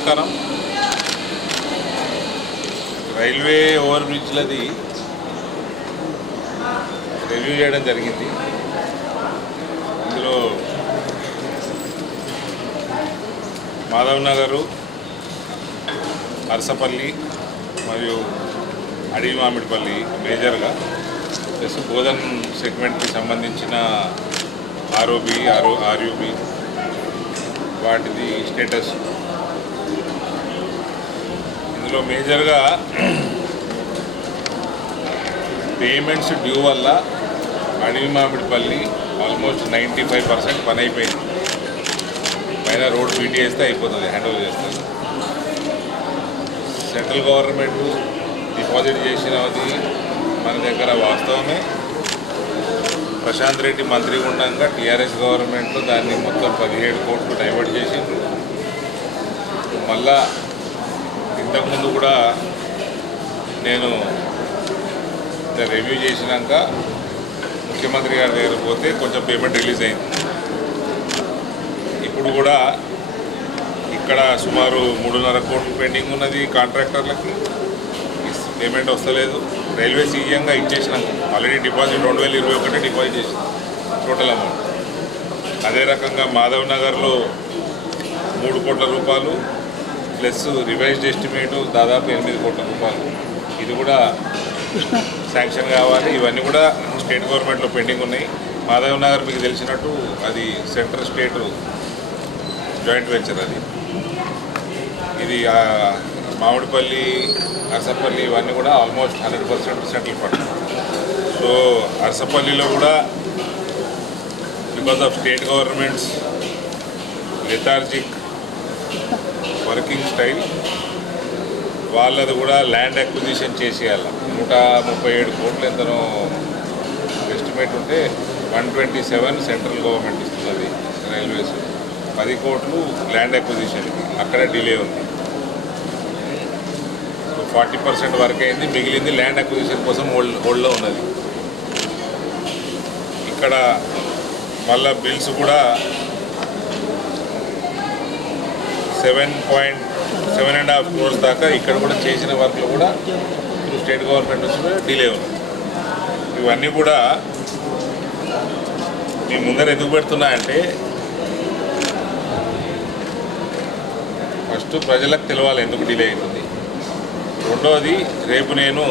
నమస్కారం. Railway over బ్రిడ్జ్లది review చేయడం జరిగింది. ఇందులో మాధవ్ నగరు, అరసపల్లి మరియు అడవి మామిడిపల్లి మేజర్గా, ప్లస్ బోధన్ సెగ్మెంట్కి సంబంధించిన ఆర్ఓబి, ఆర్యూబి వాటిది స్టేటస్. ఇందులో మేజర్గా పేమెంట్స్ డ్యూ వల్ల అడవి మామిడిపల్లి ఆల్మోస్ట్ 95% పని అయిపోయింది. పైన రోడ్ బీటీ వేస్తే అయిపోతుంది, హ్యాండ్ ఓవర్ చేస్తుంది. సెంట్రల్ గవర్నమెంట్ డిపాజిట్ చేసినది మన దగ్గర వాస్తవమే. ప్రశాంత్ రెడ్డి మంత్రి ఉండగా టీఆర్ఎస్ గవర్నమెంట్లో దాన్ని మొత్తం 17 కోట్లు డైవర్ట్ చేసిండ్రు. మళ్ళా ఇంతకుముందు కూడా నేను రివ్యూ చేసినాక ముఖ్యమంత్రి గారి దగ్గర పోతే కొంచెం పేమెంట్ రిలీజ్ అయింది. ఇప్పుడు కూడా ఇక్కడ సుమారు 3.5 కోట్లు పెండింగ్ ఉన్నది. కాంట్రాక్టర్లకి పేమెంట్ వస్తలేదు. రైల్వే సీఎంగా ఇచ్చేసినాక ఆల్రెడీ డిపాజిట్ 2021 డిపాజిట్ చేసింది టోటల్ అమౌంట్. అదే రకంగా మాధవ్ నగర్లో 3 కోట్ల రూపాయలు ప్లస్ రివైజ్డ్ ఎస్టిమేటు దాదాపు 8 కోట్ల రూపాయలు. ఇది కూడా శాంక్షన్ కావాలి. ఇవన్నీ కూడా స్టేట్ గవర్నమెంట్లో పెండింగ్ ఉన్నాయి. మాధవ్ నగర్ మీకు తెలిసినట్టు అది సెంట్రల్ స్టేట్ జాయింట్ వెంచర్. ఇది మామిడిపల్లి, అరసపల్లి ఇవన్నీ కూడా ఆల్మోస్ట్ 100% సెంట్రల్ ఫండ్. సో అరసపల్లిలో కూడా because of state governments lethargic working style, వాళ్ళది కూడా ల్యాండ్ అక్విజిషన్ చేసేయాలి. 137 కోట్లు ఎంతనో ఎస్టిమేట్ ఉంటే 127 సెంట్రల్ గవర్నమెంట్ ఇస్తున్నది. రైల్వేస్ 10 కోట్లు ల్యాండ్ అక్విజిషన్కి, అక్కడ డిలే ఉంది. 40% వరకు అయింది, మిగిలింది ల్యాండ్ అక్విజిషన్ కోసం హోల్డ్లో ఉన్నది. ఇక్కడ మళ్ళా బిల్స్ కూడా 7.5 crores దాకా ఇక్కడ కూడా చేసిన వర్క్లు కూడా స్టేట్ గవర్నమెంట్ నుంచి డిలే ఉంది. ఇవన్నీ కూడా మీ ముందర ఎందుకు పెడుతున్నా అంటే ఫస్ట్ ప్రజలకు తెలవాలి ఎందుకు డిలే అవుతుంది. రెండవది, రేపు నేను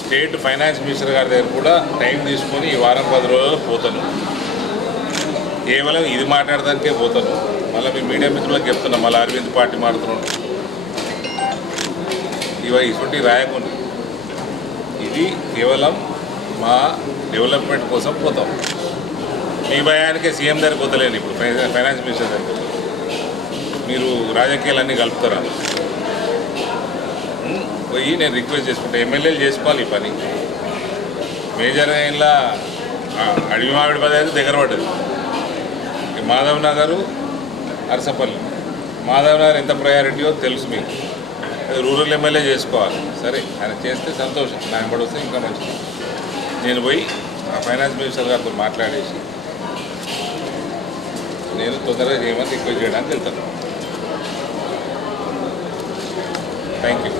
స్టేట్ ఫైనాన్స్ మినిస్టర్ గారి దగ్గర కూడా టైం తీసుకొని ఈ వారం 10 రోజులు పోతాను. కేవలం ఇది మాట్లాడడానికే పోతాను. మళ్ళీ మీ మీడియా మిత్రులకు చెప్తున్నా, మళ్ళీ అరవింద్ పార్టీ మారుతున్నాడు. ఇటువంటి రాయకుండా ఇది కేవలం మా డెవలప్మెంట్ కోసం పోతాం. మీ భయానికే సీఎం దగ్గరికి పోతలేను. ఇప్పుడు ఫైనాన్స్ మినిస్టర్ దగ్గర మీరు రాజకీయాలన్నీ కలుపుతారా? పోయి నేను రిక్వెస్ట్ చేసుకుంటా, ఎమ్మెల్యేలు చేసుకోవాలి ఈ పని. మేజర్ లైన్లో అడవి మామిడిపల్లి అయితే దగ్గర పడ్డది. మాధవ్ నగరు, అరసపల్లి. మాధవ్ నగర్ ఎంత ప్రయారిటీయో తెలుసు మీకు. రూరల్ ఎమ్మెల్యే చేసుకోవాలి. సరే, ఆయన చేస్తే సంతోషం, నా వెంబడి వస్తే ఇంకా మంచిది. నేను పోయి ఆ ఫైనాన్స్ మినిస్టర్ గారితో మాట్లాడేసి నేను తొందరగా చేయమని రిక్వెస్ట్ చేయడానికి వెళ్తాను. Thank you.